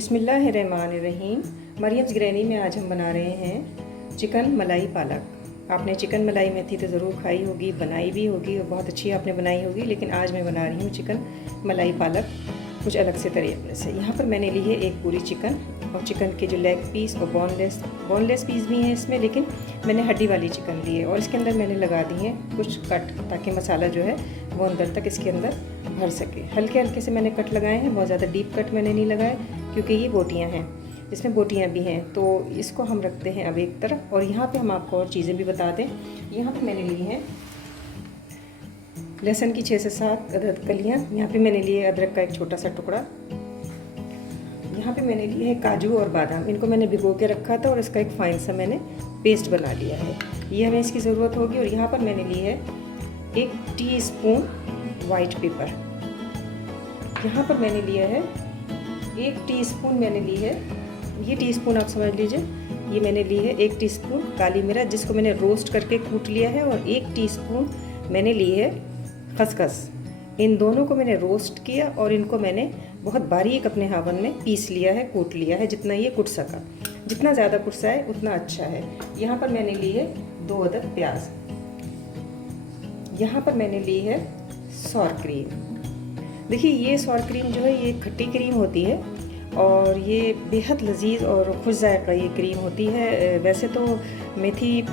बिस्मिल्लाहिर्रहमानिर्रहीम। Mariam's granny में आज हम बना रहे हैं चिकन मलाई पालक। आपने चिकन मलाई मेथी तो ज़रूर खाई होगी, बनाई भी होगी और बहुत अच्छी आपने बनाई होगी, लेकिन आज मैं बना रही हूँ चिकन मलाई पालक कुछ अलग से तरीके से। यहाँ पर मैंने ली है एक पूरी चिकन और चिकन के जो लेग पीस और बोनलेस पीस भी हैं इसमें, लेकिन मैंने हड्डी वाली चिकन ली है और इसके अंदर मैंने लगा दी है कुछ कट, ताकि मसाला जो है वो अंदर तक इसके अंदर भर सके। हल्के हल्के से मैंने कट लगाए हैं, बहुत ज़्यादा डीप कट मैंने नहीं लगाए क्योंकि ये बोटियाँ हैं, इसमें बोटियाँ भी हैं। तो इसको हम रखते हैं अब एक तरफ। और यहाँ पे हम आपको और चीज़ें भी बता दें। यहाँ पे मैंने ली हैं लहसुन की 6 से 7 अदद कलियाँ। यहाँ पे मैंने लिए अदरक का एक छोटा सा टुकड़ा। यहाँ पे मैंने लिए है काजू और बादाम, इनको मैंने भिगो के रखा था और इसका एक फाइन सा मैंने पेस्ट बना लिया है। ये हमें इसकी ज़रूरत होगी। और यहाँ पर मैंने ली है 1 टीस्पून वाइट पेपर। यहाँ पर मैंने लिया है 1 टीस्पून मैंने ली है, ये टीस्पून आप समझ लीजिए, ये मैंने ली है 1 टीस्पून काली मिर्च जिसको मैंने रोस्ट करके कूट लिया है। और 1 टीस्पून मैंने ली है खसखस। इन दोनों को मैंने रोस्ट किया और इनको मैंने बहुत बारीक अपने हावन में पीस लिया है, कूट लिया है, जितना ये कुट सका। जितना ज़्यादा कुटसा है उतना अच्छा है। यहाँ पर मैंने ली है 2 अदद प्याज। यहाँ पर मैंने ली है सौर क्रीम। देखिए ये सौर क्रीम जो है ये खट्टी क्रीम होती है और ये बेहद लजीज और खुश जायका ये क्रीम होती है। वैसे तो मेथी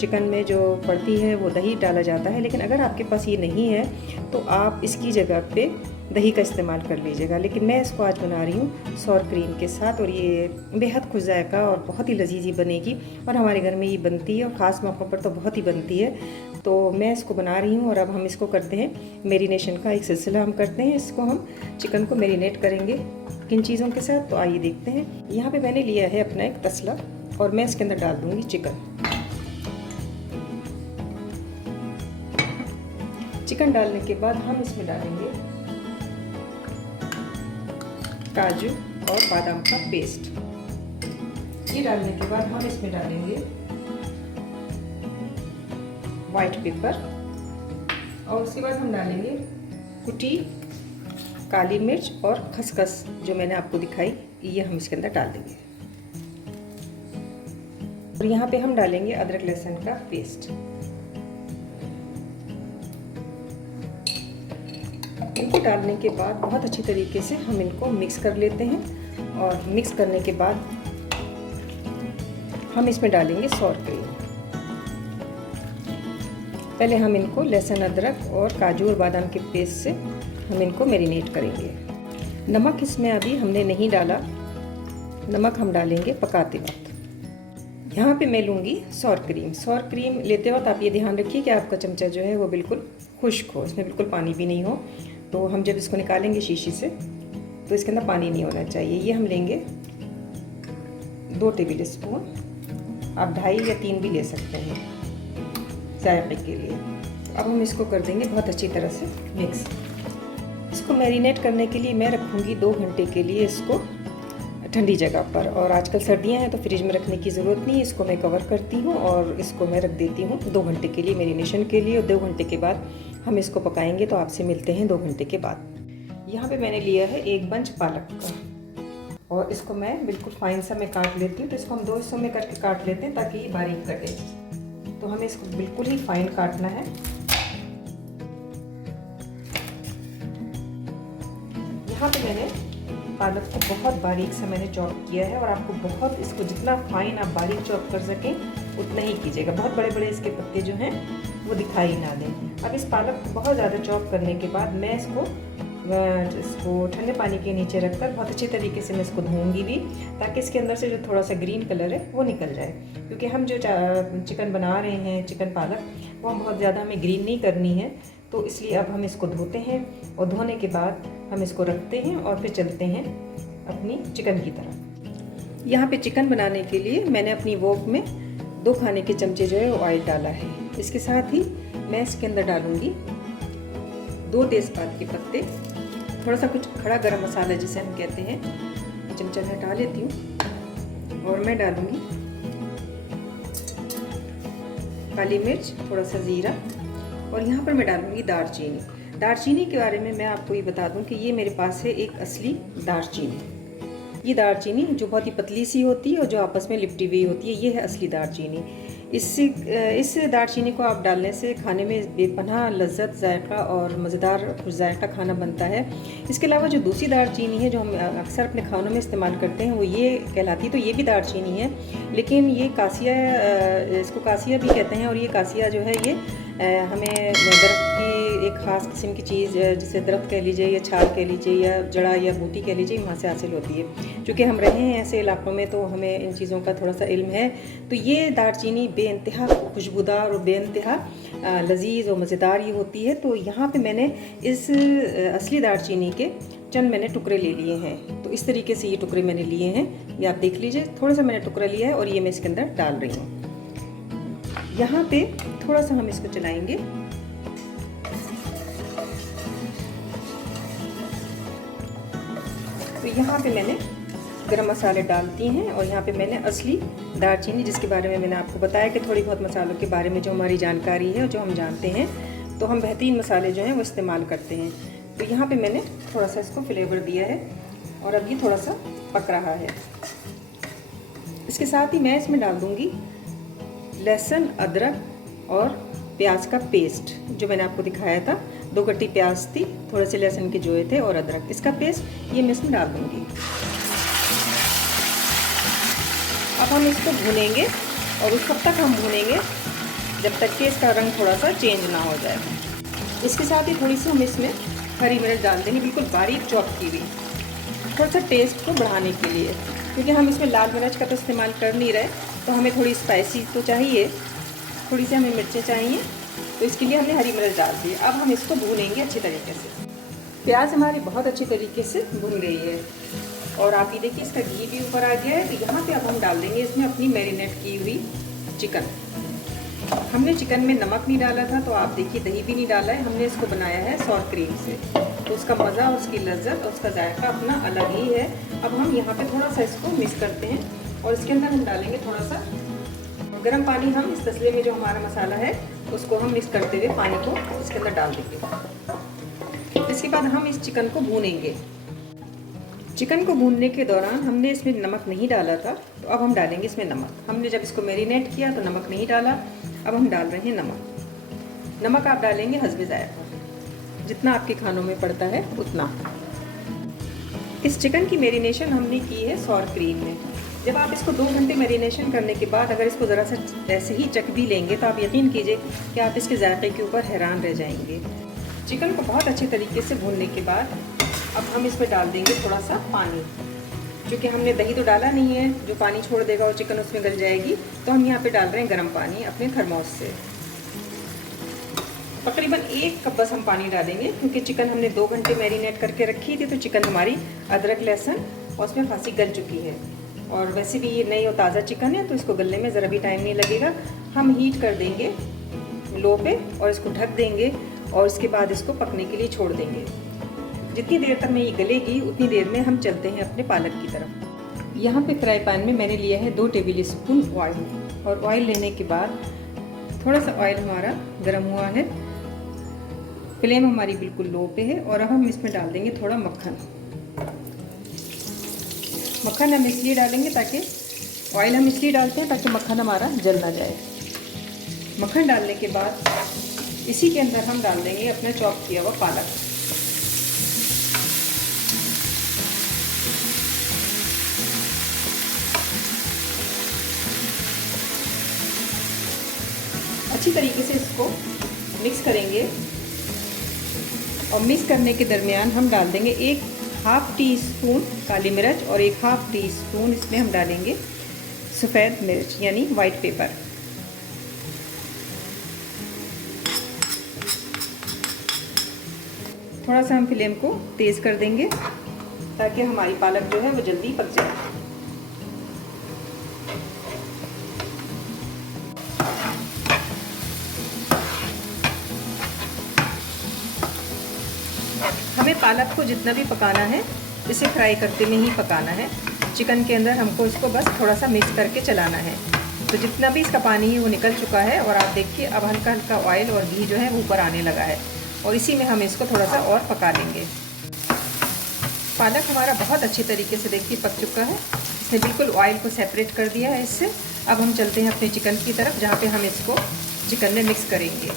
चिकन में जो पड़ती है वो दही डाला जाता है, लेकिन अगर आपके पास ये नहीं है तो आप इसकी जगह पे दही का इस्तेमाल कर लीजिएगा। लेकिन मैं इसको आज बना रही हूँ सौर क्रीम के साथ और ये बेहद खुश जायका और बहुत ही लजीज बनेगी। और हमारे घर में ये बनती है और ख़ास मौक़ों पर तो बहुत ही बनती है। तो मैं इसको बना रही हूँ और अब हम इसको करते हैं मैरिनेशन का एक सिलसिला हम करते हैं। इसको हम चिकन को मैरिनेट करेंगे किन चीज़ों के साथ, तो आइए देखते हैं। यहाँ पे मैंने लिया है अपना एक तसला और मैं इसके अंदर डाल दूँगी चिकन डालने के बाद हम इसमें डालेंगे काजू और बादाम का पेस्ट। ये डालने के बाद हम इसमें डालेंगे वाइट पेपर और उसके बाद हम डालेंगे कुटी काली मिर्च और खसखस जो मैंने आपको दिखाई, ये हम इसके अंदर डाल देंगे। और यहाँ पे हम डालेंगे अदरक लहसुन का पेस्ट। इनको डालने के बाद बहुत अच्छी तरीके से हम इनको मिक्स कर लेते हैं। और मिक्स करने के बाद हम इसमें डालेंगे सौर क्रीम। पहले हम इनको लहसुन अदरक और काजू और बादाम के पेस्ट से हम इनको मैरिनेट करेंगे। नमक इसमें अभी हमने नहीं डाला, नमक हम डालेंगे पकाते वक्त। यहाँ पे मैं लूँगी सौर क्रीम। सौर क्रीम लेते वक्त आप ये ध्यान रखिए कि आपका चमचा जो है वो बिल्कुल खुश्क हो, इसमें बिल्कुल पानी भी नहीं हो। तो हम जब इसको निकालेंगे शीशी से तो इसके अंदर पानी नहीं होना चाहिए। ये हम लेंगे 2 टेबल स्पून, आप 2.5 या 3 भी ले सकते हैं जायके के लिए। अब हम इसको कर देंगे बहुत अच्छी तरह से मिक्स। इसको मैरिनेट करने के लिए मैं रखूँगी 2 घंटे के लिए इसको ठंडी जगह पर। और आजकल सर्दियाँ हैं तो फ्रिज में रखने की ज़रूरत नहीं है, इसको मैं कवर करती हूँ और इसको मैं रख देती हूँ 2 घंटे के लिए मैरिनेशन के लिए। और 2 घंटे के बाद हम इसको पकाएंगे, तो आपसे मिलते हैं 2 घंटे के बाद। यहाँ पे मैंने लिया है 1 बंच पालक का और इसको मैं बिल्कुल फाइन सा मैं काट लेती हूँ। तो इसको हम 2 हिस्सों में करके काट लेते हैं ताकि ये बारीक कटे। तो हमें इसको बिल्कुल ही फाइन काटना है। यहाँ पे मैंने पालक को बहुत बारीक से मैंने चॉप किया है और आपको बहुत इसको जितना फाइन आप बारीक चॉप कर सकें उतना ही कीजिएगा। बहुत बड़े बड़े इसके पत्ते जो हैं वो दिखाई ना दें। अब इस पालक को बहुत ज़्यादा चॉप करने के बाद मैं इसको ठंडे पानी के नीचे रखकर बहुत अच्छे तरीके से मैं इसको धोऊंगी भी, ताकि इसके अंदर से जो थोड़ा सा ग्रीन कलर है वो निकल जाए। क्योंकि हम जो चिकन बना रहे हैं चिकन पालक, वो हम बहुत ज़्यादा हमें ग्रीन नहीं करनी है। तो इसलिए अब हम इसको धोते हैं और धोने के बाद हम इसको रखते हैं और फिर चलते हैं अपनी चिकन की तरफ। यहाँ पे चिकन बनाने के लिए मैंने अपनी वोक में 2 खाने के चमचे जो है वो ऑयल डाला है। इसके साथ ही मैं इसके अंदर डालूँगी 2 तेज़पात के पत्ते, थोड़ा सा कुछ खड़ा गरम मसाला जिसे हम कहते हैं, चमचा में हटा लेती हूँ। और मैं डालूँगी काली मिर्च, थोड़ा सा ज़ीरा और यहाँ पर मैं डालूँगी दालचीनी। दालचीनी के बारे में मैं आपको ये बता दूं कि ये मेरे पास है एक असली दालचीनी। ये दालचीनी जो बहुत ही पतली सी होती है और जो आपस में लिपटी हुई होती है, ये है असली दालचीनी। इस दालचीनी को आप डालने से खाने में बेपनाह लज्जत, जायका और मज़ेदार जायका खाना बनता है। इसके अलावा जो दूसरी दालचीनी है जो हम अक्सर अपने खानों में इस्तेमाल करते हैं वो ये कहलाती है, तो ये भी दालचीनी है, लेकिन ये कासिया, इसको कासिया भी कहते हैं। और ये कासिया जो है ये हमें दरख्त की एक ख़ास किस्म की चीज़, जिसे दरख्त कह लीजिए या छाल कह लीजिए या जड़ा या बूटी कह लीजिए, वहाँ से हासिल होती है। चूँकि हम रहे हैं ऐसे इलाक़ों में तो हमें इन चीज़ों का थोड़ा सा इल्म है। तो ये दालचीनी बेइंतहा खुशबूदार और बेइंतहा लजीज़ और मज़ेदार ये होती है। तो यहाँ पे मैंने इस असली दालचीनी के चंद मैंने टुकड़े ले लिए हैं। तो इस तरीके से ये टुकड़े मैंने लिए हैं, ये आप देख लीजिए। थोड़ा सा मैंने टुकड़ा लिया है और ये मैं इसके अंदर डाल रही हूँ। यहाँ पे थोड़ा सा हम इसको चलाएंगे। तो यहाँ पे मैंने गरम मसाले डालती हैं और यहाँ पे मैंने असली दालचीनी, जिसके बारे में मैंने आपको बताया कि थोड़ी बहुत मसालों के बारे में जो हमारी जानकारी है और जो हम जानते हैं, तो हम बेहतरीन मसाले जो हैं वो इस्तेमाल करते हैं। तो यहाँ पे मैंने थोड़ा सा इसको फ्लेवर दिया है और अब ये थोड़ा सा पक रहा है। इसके साथ ही मैं इसमें डाल दूँगी लहसुन, अदरक और प्याज का पेस्ट, जो मैंने आपको दिखाया था। 2 गट्टी प्याज थी, थोड़े से लहसुन के जोए थे और अदरक, इसका पेस्ट ये मैं इसमें डाल दूँगी। अब हम इसको भूनेंगे और उस वक्त तक हम भूनेंगे जब तक कि इसका रंग थोड़ा सा चेंज ना हो जाए। इसके साथ ही थोड़ी सी हम इसमें हरी मिर्च डाल देंगे, बिल्कुल बारीक चॉप की हुई, थोड़ा सा टेस्ट को बढ़ाने के लिए। क्योंकि हम इसमें लाल मिर्च का तो इस्तेमाल कर नहीं रहे, तो हमें थोड़ी स्पाइसी तो चाहिए, थोड़ी सी हमें मिर्चें चाहिए, तो इसके लिए हमने हरी मिर्च डाल दी। अब हम इसको भूनेंगे अच्छी तरीके से। प्याज हमारी बहुत अच्छी तरीके से भुन गई है और आप ये देखिए इसका घी भी ऊपर आ गया है। तो यहाँ पे अब हम डाल देंगे इसमें अपनी मैरिनेट की हुई चिकन। हमने चिकन में नमक नहीं डाला था, तो आप देखिए दही भी नहीं डाला है, हमने इसको बनाया है सॉर क्रीम से। तो उसका मज़ा, उसकी लज्जत और उसका जायका अपना अलग ही है। अब हम यहाँ पे थोड़ा सा इसको मिक्स करते हैं और इसके अंदर हम डालेंगे थोड़ा सा गर्म पानी। हम इस तसले में जो हमारा मसाला है उसको हम मिक्स करते हुए पानी को इसके अंदर डाल देंगे। इसके बाद हम इस चिकन को भूनेंगे। चिकन को भूनने के दौरान हमने इसमें नमक नहीं डाला था, तो अब हम डालेंगे इसमें नमक। हमने जब इसको मैरिनेट किया तो नमक नहीं डाला, अब हम डाल रहे हैं नमक। नमक आप डालेंगे हस्बे जायका, जितना आपके खानों में पड़ता है उतना। इस चिकन की मैरिनेशन हमने की है सॉर क्रीम में। जब आप इसको 2 घंटे मैरिनेशन करने के बाद अगर इसको ज़रा सा ऐसे ही चख भी लेंगे तो आप यकीन कीजिए कि आप इसके जायके के ऊपर हैरान रह जाएंगे। चिकन को बहुत अच्छे तरीके से भूनने के बाद अब हम इसमें डाल देंगे थोड़ा सा पानी। क्योंकि हमने दही तो डाला नहीं है, जो पानी छोड़ देगा और चिकन उसमें गल जाएगी, तो हम यहाँ पे डाल रहे हैं गर्म पानी अपने थर्मोस से। तकरीबन 1 कप बस हम पानी डालेंगे, क्योंकि चिकन हमने 2 घंटे मैरिनेट करके रखी थी, तो चिकन हमारी अदरक लहसुन और उसमें खासी गल चुकी है। और वैसे भी ये नई और ताज़ा चिकन है, तो इसको गलने में ज़रा भी टाइम नहीं लगेगा। हम हीट कर देंगे लो पे और इसको ढक देंगे और उसके बाद इसको पकने के लिए छोड़ देंगे। जितनी देर तक में ये गलेगी उतनी देर में हम चलते हैं अपने पालक की तरफ। यहाँ पे फ्राई पैन में मैंने लिया है 2 टेबल स्पून ऑयल, और ऑयल लेने के बाद थोड़ा सा ऑयल हमारा गर्म हुआ है, फ्लेम हमारी बिल्कुल लो पे है। और अब हम इसमें डाल देंगे थोड़ा मक्खन। मक्खन हम इसलिए डालेंगे ताकि ऑयल हम इसलिए डालते हैं ताकि मक्खन हमारा जल ना जाए। मक्खन डालने के बाद इसी के अंदर हम डाल देंगे अपना चॉप किया हुआ पालक। अच्छी तरीके से इसको मिक्स करेंगे और मिक्स करने के दरमियान हम डाल देंगे 1/2 टीस्पून काली मिर्च और 1/2 टीस्पून इसमें हम डालेंगे सफ़ेद मिर्च यानी वाइट पेपर। थोड़ा सा हम फ्लेम को तेज़ कर देंगे ताकि हमारी पालक जो है वो जल्दी पक जाए। हमें पालक को जितना भी पकाना है इसे फ्राई करते में ही पकाना है। चिकन के अंदर हमको इसको बस थोड़ा सा मिक्स करके चलाना है। तो जितना भी इसका पानी है वो निकल चुका है और आप देखिए अब हल्का हल्का ऑयल और घी जो है वो ऊपर आने लगा है और इसी में हम इसको थोड़ा सा और पका लेंगे। पालक हमारा बहुत अच्छे तरीके से देखिए पक चुका है। इसने बिल्कुल ऑयल को सेपरेट कर दिया है इससे। अब हम चलते हैं अपने चिकन की तरफ, जहाँ पे हम इसको चिकन में मिक्स करेंगे।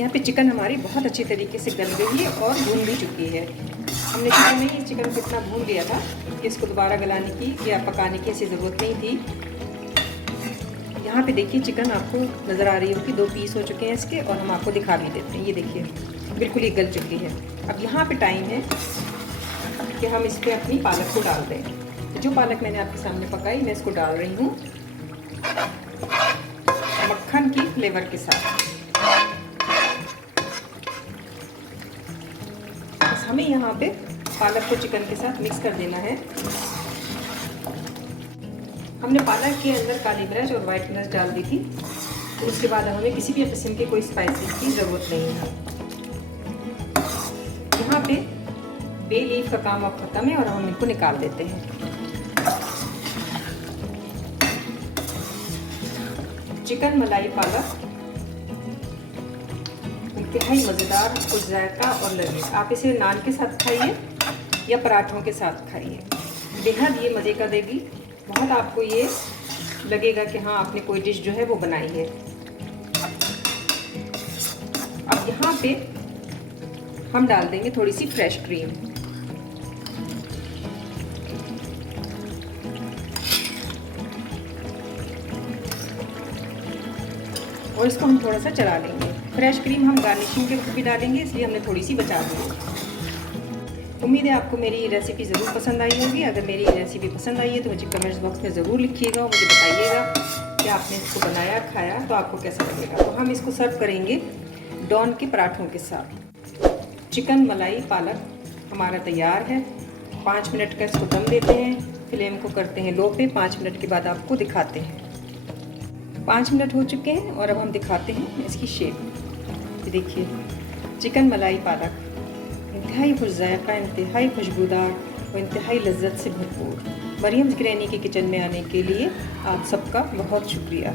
यहाँ पे चिकन हमारी बहुत अच्छे तरीके से गल गई है और भून भी चुकी है। हमने चिकन में ही चिकन को इतना भून लिया था कि इसको दोबारा गलाने की या पकाने की ऐसी ज़रूरत नहीं थी। यहाँ पे देखिए चिकन आपको नज़र आ रही होगी, 2 पीस हो चुके हैं इसके, और हम आपको दिखा भी देते हैं। ये देखिए बिल्कुल ही गल चुकी है। अब यहाँ पे टाइम है कि हम इस पर अपनी पालक को डाल दें। जो पालक मैंने आपके सामने पकाई, मैं इसको डाल रही हूँ मक्खन की फ्लेवर के साथ। बस हमें यहाँ पे पालक को चिकन के साथ मिक्स कर देना है। हमने पालक के अंदर काली मिर्च और वाइट मिर्च डाल दी थी, तो उसके बाद हमें किसी भी किस्म के कोई स्पाइसेस की ज़रूरत नहीं है। यहाँ पे बे लीफ का काम अब ख़त्म है और हम इनको निकाल देते हैं। चिकन मलाई पालक इंतहाई मज़ेदार, कुछ जायका और लजीज। आप इसे नान के साथ खाइए या पराठों के साथ खाइए, बेहद ये मज़े का देगी। बहुत आपको ये लगेगा कि हाँ आपने कोई डिश जो है वो बनाई है। अब यहाँ पे हम डाल देंगे थोड़ी सी फ्रेश क्रीम। और इसको हम थोड़ा सा चला लेंगे। फ्रेश क्रीम हम गार्निशिंग के वक्त भी डालेंगे, इसलिए हमने थोड़ी सी बचा दी। उम्मीद है आपको मेरी रेसिपी ज़रूर पसंद आई होगी। अगर मेरी रेसिपी पसंद आई है तो मुझे कमेंट्स बॉक्स में ज़रूर लिखिएगा और मुझे बताइएगा कि आपने इसको बनाया, खाया तो आपको कैसा लगेगा। तो हम इसको सर्व करेंगे डॉन के पराठों के साथ। चिकन मलाई पालक हमारा तैयार है। 5 मिनट का इसको दम देते हैं, फ्लेम को करते हैं लो पे। 5 मिनट के बाद आपको दिखाते हैं। 5 मिनट हो चुके हैं और अब हम दिखाते हैं इसकी शेप। ये देखिए चिकन मलाई पालक इंतहाई खुशजायका, इंतहाई खुशबूदार और इंतहाई लज्जत से भरपूर। मरियम ज़िकरैनी के किचन में आने के लिए आप सबका बहुत शुक्रिया।